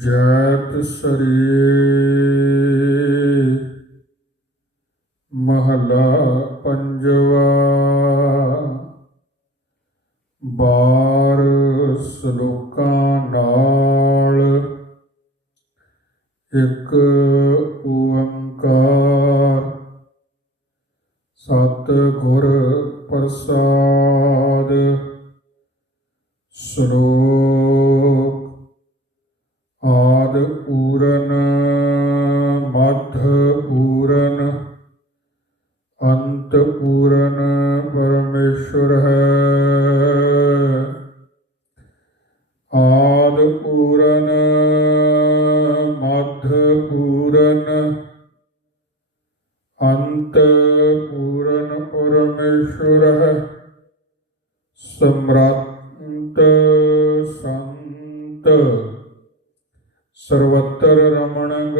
ਜੈਤ ਸਰੀ ਮਹਲਾ ਪੰਜਵਾ। ਬਾਰ ਸਲੋਕਾਂ ਨਾਲ। ਇੱਕ ਓੰਕਾਰ। ਸਤ ਗੁਰ ਪ੍ਰਸਾਦ। ਸ਼ਲੋਕ ਪੂਰਨ ਮਧ ਪੂਰਨ, ਅੰਤ ਪੂਰਨ ਪਰਮੇਸ਼ਵਰ ਹੈ। ਆਦ ਪੂਰਨ, ਮਧ ਪੂਰਨ, ਅੰਤ ਪੂਰਨ ਪਰਮੇਸ਼ਵਰ ਹੈ। ਸਮਰੰਤ ਸੰਤ ਸਰਵਤਰ ਰਮਣਗ।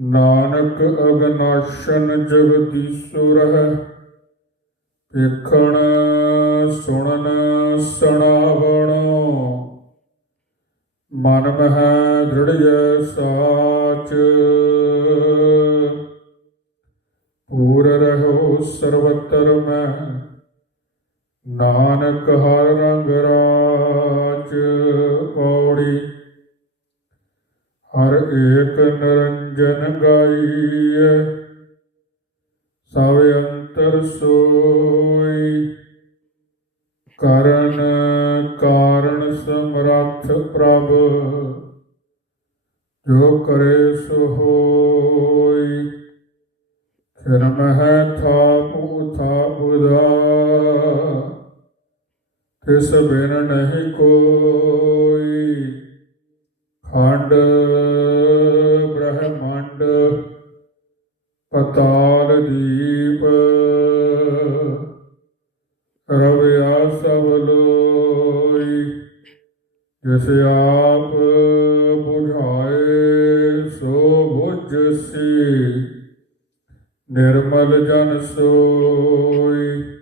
ਨਾਨਕ ਅਗਨਾਸ਼ਨ ਜਗਦੀਸ਼ੁਰ ਹੈ ਵੇਖਣ, ਸੁਣਨ, ਸੁਣਾਵਣ। ਮਨ ਮਹਿ ਦ੍ਰਿੜਿਐ ਸਾਚ। ਪੂਰ ਰਹੋ ਸਰਵਤਰ ਮੈਂ। ਨਾਨਕ ਹਰ ਰੰਗ ਰਾਜ ਪੌੜੀ, ਹਰ ਏਕ ਨਿਰੰਜਨ ਗਾਈਐ, ਸਭ ਅੰਤਰ ਸੋਈ। ਕਰਨ ਕਾਰਣ ਸਮਰੱਥ ਪ੍ਰਭ, ਜੋ ਕਰੇ ਸੋ ਹੋਈ। ਫਿਰ ਮਹਿ ਥਾਪੁ ਤਿਸ ਬਿਨ ਨਹੀਂ ਕੋਈ। ਖੰਡ, ਬ੍ਰਹਮੰਡ, ਪਤਾਲ, ਦੀਪ, ਰਵਿਆ ਸਭ ਲੋਈ। ਜਿਸ ਆਪ ਬੁਝਾਏ, ਸੋ ਬੁਝਸੀ ਨਿਰਮਲ ਜਨ ਸੋਈ।